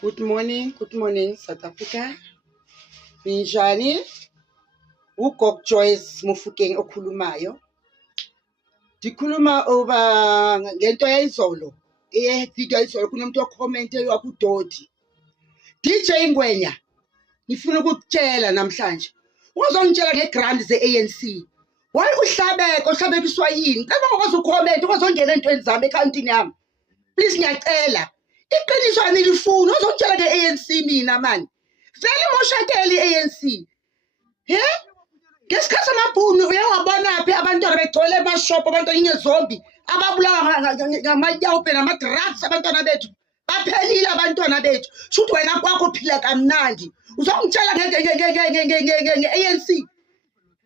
Good morning South Africa. Ninjani? Ugog Joyce Mufokeng okhulumayo. Ndikhuluma over ngento yayizolo. Video yayizolo kunomuntu ocommente yakudoti. DJ Ngwenya, ngifuna ukutshela namhlanje. Uzongitshela ngegrant ze-ANC. Why uhlabekiswa yini? Xa ungazocomment, ungazongena entweni zami ekhawuntini yami. Please ngiyacela. Iqiniso anilifuni uzongitshela nge-ANC mina mani. Vele moshakeli i-ANC. Ngesikhathi amabhunu uyawabona phi abantwana begcwele emashop, abantwana ingezombi ababulawa ngamatyawubhe nama-drugs abantwana bethu. Baphelile abantwana bethu. Shuthi wena kwakho phila kamnandi. Uzongitshela nge-ANC.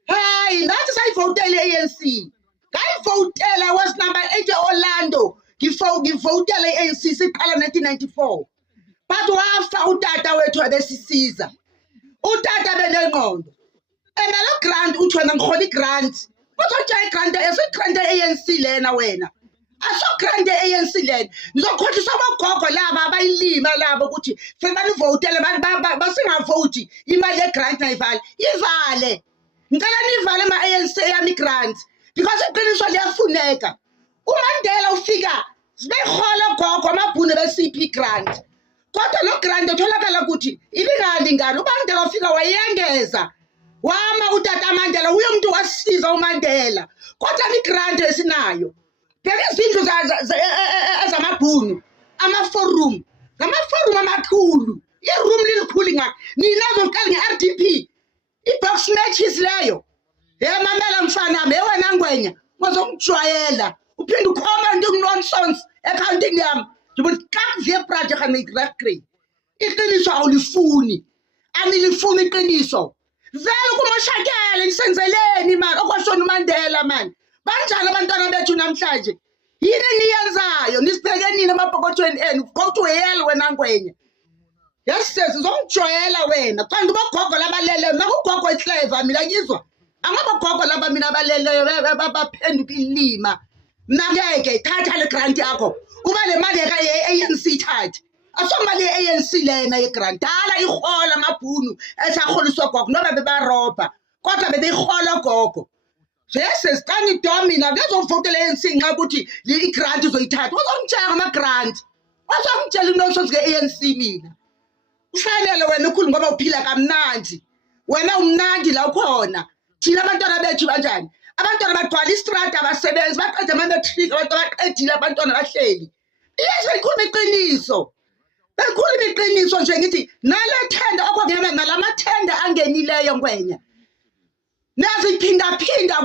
Hayi, ngathi sayivotela i-ANC. Ngayivotela was number 8 Orlando. Ngivotela i-ANC siqala 1994. But wafa utata wethu abesisiza. Utata benengqondo. Lo grant uthi wena ngihola i-grant. Uzotshela i-grant grant ye-ANC lena wena. Aso grant ye-ANC lena. Ngizokhohlisa abogogo laba abayilima labo ukuthi febani votele basingavoti imali ye-grant nayivala. Ivale. Ngicela nivale ama-ANC yami grant because iqiniso liyafuneka. UMandela ufika sibehola gogo amabhunu be-CP grant. Kodwa lo grant utholakala ukuthi ibingalingani. UMandela ufika wayengeza. Wama utata Mandela uyo umuntu wasiza uMandela. Kodwa igrant esinayo. Bheka izindlu zamabhunu, ama-forum. Ngama-forum amakhulu. I-room lilikhulu ngakho. Nina zoqala nge-RDP. I-box matches leyo. Mamela mfana wami, wena Ngwenya, ngizongijwayela. Uphinde ukhommente nonsense ekhawuntini yami. Ngibuthi kakuvie project ngiyigregrade. Iqiniso awulifuni. Anilifuni iqiniso. Vele kumoshakele nisenzeleni mani okwashona uMandela mani. Banjani abantwana bethu namhlanje? Yini niyenzayo? Nisibheke nini amabhokotweni enu? Go to hell wena Ngwenya. Yes sis, uzongijwayela wena. Kanti bogogo labaleleyo, nakugogo iClever mina ngizwa. Amabogogo laba mina abaleleyo baphenduka ilima. Mna-ke thatha le grant yakho. Uba le mali ye-ANC thatha. Asomali ye-ANC lena ye-grant. Dala ihola amabhunu esaholiswa gogo noma bebaroba. Kodwa bebeyihola gogo. Yes, kani domina ngezovotela i-ANC nxa ukuthi i-grant uzoyithatha. Uzongitshela ngama-grant. Uzongitshela inonsense nge-ANC mina. Ufanele wena ukhulu ngoba uphila kamnandi. Wena umnandi la ukhona. Thina abantwana bethu kanjani? Abantwana bagcwala istrata abasebenzi baqeda ama-matric abantwana baqedile abantwana bahleli. Yes, bekhuluma iqiniso. Bekhuluma iqiniso nje ngithi nalethenda okwakuyena nalamathenda angenileyo Ngwenya. Naziphinda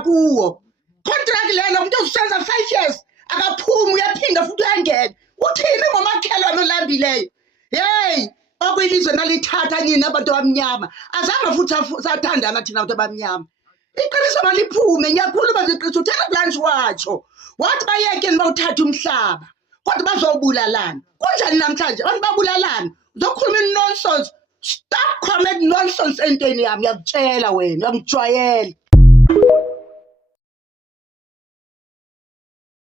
kuwo. Contract lena umuntu usenza 5 years akaphumi uyaphinda futhi uyangena. Uthini ngomakhelwane olambileyo? Hey, okwilizwe nalithatha nini abantu abamnyama. Azange futhi sathandana thina abantu abamnyama. Iqiniso maliphume ngiyakhuluma ngeqiniso uthela lunch watsho. Wathi bayeke bawuthatha umhlaba. Kodwa bazobulalana. Kunjani namhlanje? Abantu babulalana. Uzokhuluma nonsense. Stop comment nonsense entweni yami ngiyakutshela wena, ngiyakujwayela.